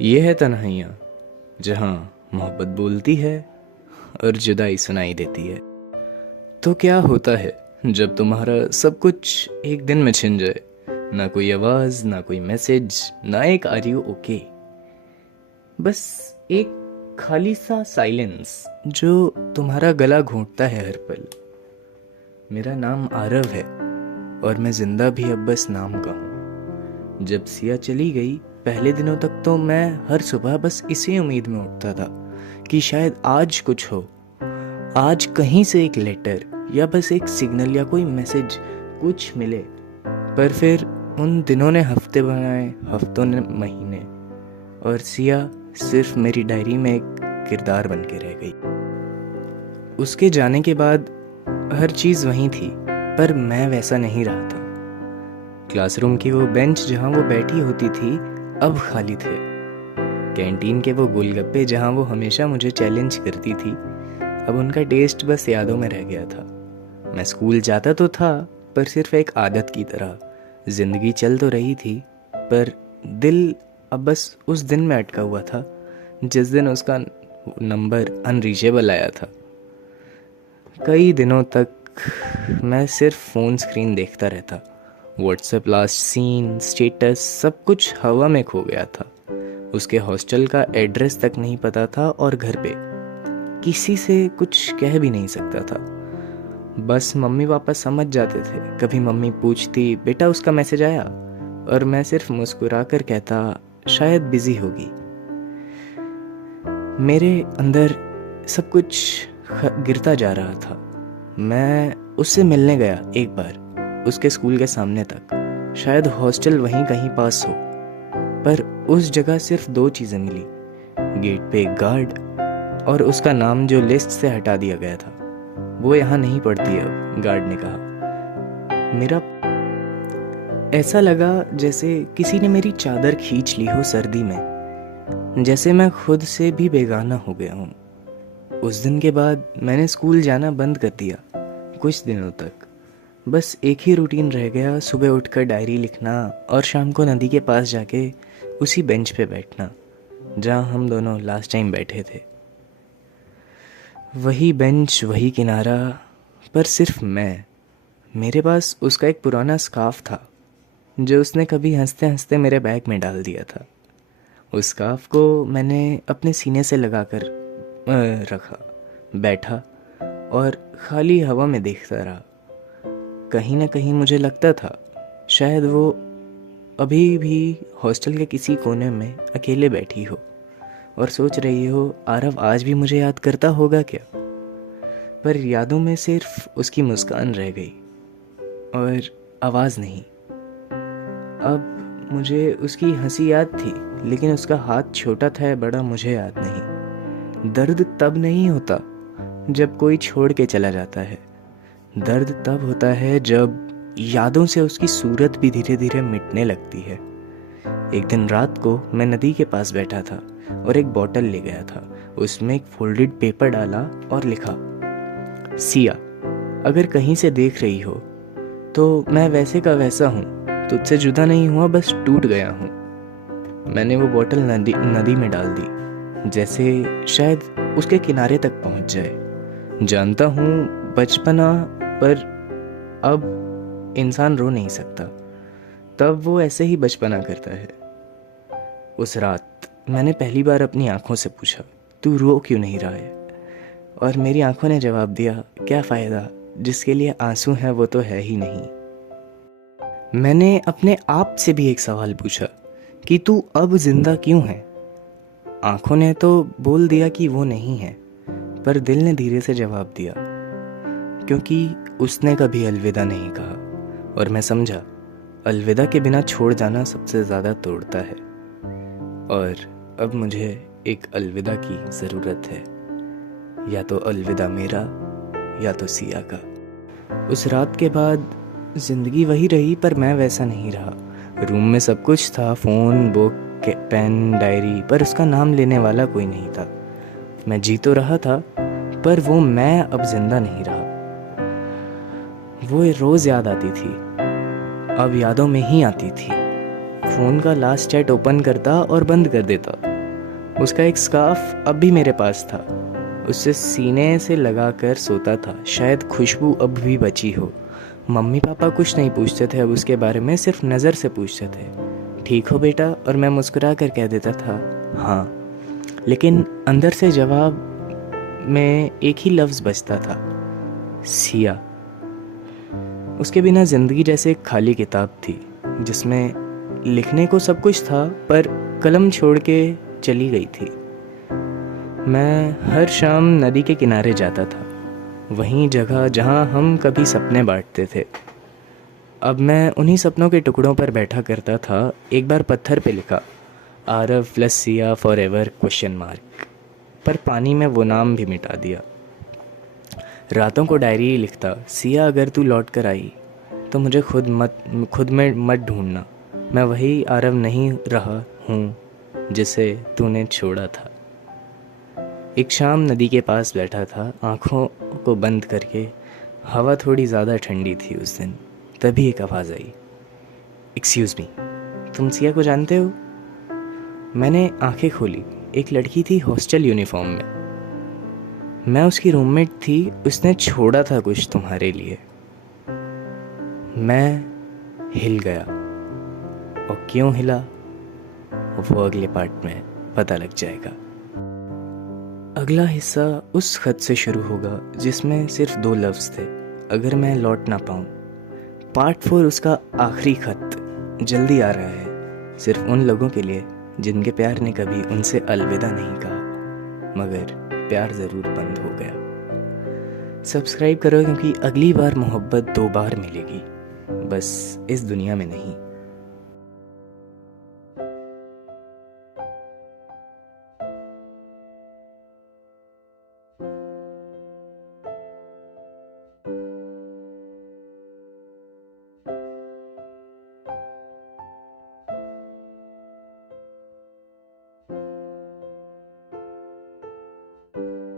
ये है तन्हाइयाँ जहाँ मोहब्बत बोलती है और जुदाई सुनाई देती है। तो क्या होता है जब तुम्हारा सब कुछ एक दिन में छिन जाए? ना कोई आवाज़, ना कोई मैसेज, ना एक आर यू ओके, बस एक खाली सा साइलेंस जो तुम्हारा गला घोंटता है हर पल। मेरा नाम आरव है और मैं जिंदा भी अब बस नाम का हूँ। जब सिया चली गई, पहले दिनों तक तो मैं हर सुबह बस इसी उम्मीद में उठता था कि शायद आज कुछ हो, आज कहीं से एक लेटर या बस एक सिग्नल या कोई मैसेज कुछ मिले। पर फिर उन दिनों ने हफ्ते बनाए, हफ्तों ने महीने, और सिया सिर्फ मेरी डायरी में एक किरदार बन के रह गई। उसके जाने के बाद हर चीज़ वहीं थी, पर मैं वैसा नहीं रहा था। क्लासरूम की वो बेंच जहाँ वो बैठी होती थी अब खाली थे। कैंटीन के वो गोलगप्पे जहाँ वो हमेशा मुझे चैलेंज करती थी, अब उनका टेस्ट बस यादों में रह गया था। मैं स्कूल जाता तो था, पर सिर्फ एक आदत की तरह। जिंदगी चल तो रही थी, पर दिल अब बस उस दिन में अटका हुआ था जिस दिन उसका नंबर अनरीचेबल आया था। कई दिनों तक मैं सिर्फ फ़ोन स्क्रीन देखता रहता। व्हाट्सएप लास्ट सीन, स्टेटस, सब कुछ हवा में खो गया था। उसके हॉस्टल का एड्रेस तक नहीं पता था और घर पे किसी से कुछ कह भी नहीं सकता था। बस मम्मी पापा समझ जाते थे। कभी मम्मी पूछती, बेटा उसका मैसेज आया? और मैं सिर्फ मुस्कुरा कर कहता, शायद बिजी होगी। मेरे अंदर सब कुछ गिरता जा रहा था। मैं उससे मिलने गया एक बार, उसके स्कूल के सामने तक। शायद हॉस्टल वहीं कहीं पास हो, पर उस जगह सिर्फ दो चीज़ें मिली। गेट पे एक गार्ड और उसका नाम जो लिस्ट से हटा दिया गया था। वो यहाँ नहीं पढ़ती अब, गार्ड ने कहा। मेरा ऐसा लगा जैसे किसी ने मेरी चादर खींच ली हो सर्दी में, जैसे मैं खुद से भी बेगाना हो गया हूँ। उस दिन के बाद मैंने स्कूल जाना बंद कर दिया कुछ दिनों तक। बस एक ही रूटीन रह गया, सुबह उठकर डायरी लिखना और शाम को नदी के पास जाके उसी बेंच पे बैठना जहाँ हम दोनों लास्ट टाइम बैठे थे। वही बेंच, वही किनारा, पर सिर्फ मैं। मेरे पास उसका एक पुराना स्कार्फ था जो उसने कभी हंसते हंसते मेरे बैग में डाल दिया था। उस स्कार्फ को मैंने अपने सीने से लगाकर रखा, बैठा और खाली हवा में देखता रहा। कहीं ना कहीं मुझे लगता था शायद वो अभी भी हॉस्टल के किसी कोने में अकेले बैठी हो और सोच रही हो, आरव आज भी मुझे याद करता होगा क्या? पर यादों में सिर्फ उसकी मुस्कान रह गई और आवाज़ नहीं। अब मुझे उसकी हंसी याद थी, लेकिन उसका हाथ छोटा था या बड़ा मुझे याद नहीं। दर्द तब नहीं होता जब कोई छोड़ के चला जाता है। दर्द तब होता है जब यादों से उसकी सूरत भी धीरे धीरे मिटने लगती है। एक दिन रात को मैं नदी के पास बैठा था और एक बोतल ले गया था। उसमें एक फोल्डेड पेपर डाला और लिखा, सिया, अगर कहीं से देख रही हो तो मैं वैसे का वैसा हूँ, तुझसे जुदा नहीं हुआ, बस टूट गया हूँ। मैंने वो बोतल नदी में डाल दी, जैसे शायद उसके किनारे तक पहुँच जाए। जानता हूँ बचपना, पर अब इंसान रो नहीं सकता। तब वो ऐसे ही बचपना करता है। उस रात मैंने पहली बार अपनी आंखों से पूछा, तू रो क्यों नहीं रहा है? और मेरी आंखों ने जवाब दिया, क्या फ़ायदा, जिसके लिए आंसू है वो तो है ही नहीं। मैंने अपने आप से भी एक सवाल पूछा कि तू अब जिंदा क्यों है? आंखों ने तो बोल दिया कि वो नहीं है, पर दिल ने धीरे से जवाब दिया, क्योंकि उसने कभी अलविदा नहीं कहा। और मैं समझा, अलविदा के बिना छोड़ जाना सबसे ज़्यादा तोड़ता है। और अब मुझे एक अलविदा की ज़रूरत है, या तो अलविदा मेरा या तो सिया का। उस रात के बाद ज़िंदगी वही रही, पर मैं वैसा नहीं रहा। रूम में सब कुछ था, फ़ोन, बुक, पेन, डायरी, पर उसका नाम लेने वाला कोई नहीं था। मैं जी तो रहा था, पर वो मैं अब जिंदा नहीं रहा। वो रोज़ याद आती थी, अब यादों में ही आती थी। फ़ोन का लास्ट चैट ओपन करता और बंद कर देता। उसका एक स्कार्फ अब भी मेरे पास था, उससे सीने से लगा कर सोता था। शायद खुशबू अब भी बची हो। मम्मी पापा कुछ नहीं पूछते थे अब उसके बारे में, सिर्फ नज़र से पूछते थे, ठीक हो बेटा? और मैं मुस्कुरा कर कह देता था हाँ, लेकिन अंदर से जवाब में एक ही लफ्ज़ बचता था, सिया। उसके बिना ज़िंदगी जैसे एक खाली किताब थी जिसमें लिखने को सब कुछ था पर कलम छोड़ के चली गई थी। मैं हर शाम नदी के किनारे जाता था, वहीं जगह जहां हम कभी सपने बांटते थे। अब मैं उन्हीं सपनों के टुकड़ों पर बैठा करता था। एक बार पत्थर पे लिखा Aarav plus Siya for ever question mark, पर पानी में वो नाम भी मिटा दिया। रातों को डायरी लिखता, सिया अगर तू लौट कर आई तो मुझे खुद में मत ढूंढना, मैं वही आरव नहीं रहा हूँ जिसे तूने छोड़ा था। एक शाम नदी के पास बैठा था, आँखों को बंद करके। हवा थोड़ी ज़्यादा ठंडी थी उस दिन। तभी एक आवाज़ आई, एक्सक्यूज़ मी, तुम सिया को जानते हो? मैंने आंखें खोली। एक लड़की थी हॉस्टल यूनिफॉर्म में। मैं उसकी रूममेट थी। उसने छोड़ा था कुछ तुम्हारे लिए। मैं हिल गया, और क्यों हिला वो अगले पार्ट में पता लग जाएगा। अगला हिस्सा उस खत से शुरू होगा जिसमें सिर्फ 2 लफ्ज़ थे, अगर मैं लौट ना पाऊँ। पार्ट 4 उसका आखिरी खत जल्दी आ रहा है, सिर्फ उन लोगों के लिए जिनके प्यार ने कभी उनसे अलविदा नहीं कहा, मगर प्यार ज़रूर बंद हो गया। सब्सक्राइब करो क्योंकि अगली बार मोहब्बत 2 बार मिलेगी, बस इस दुनिया में नहीं।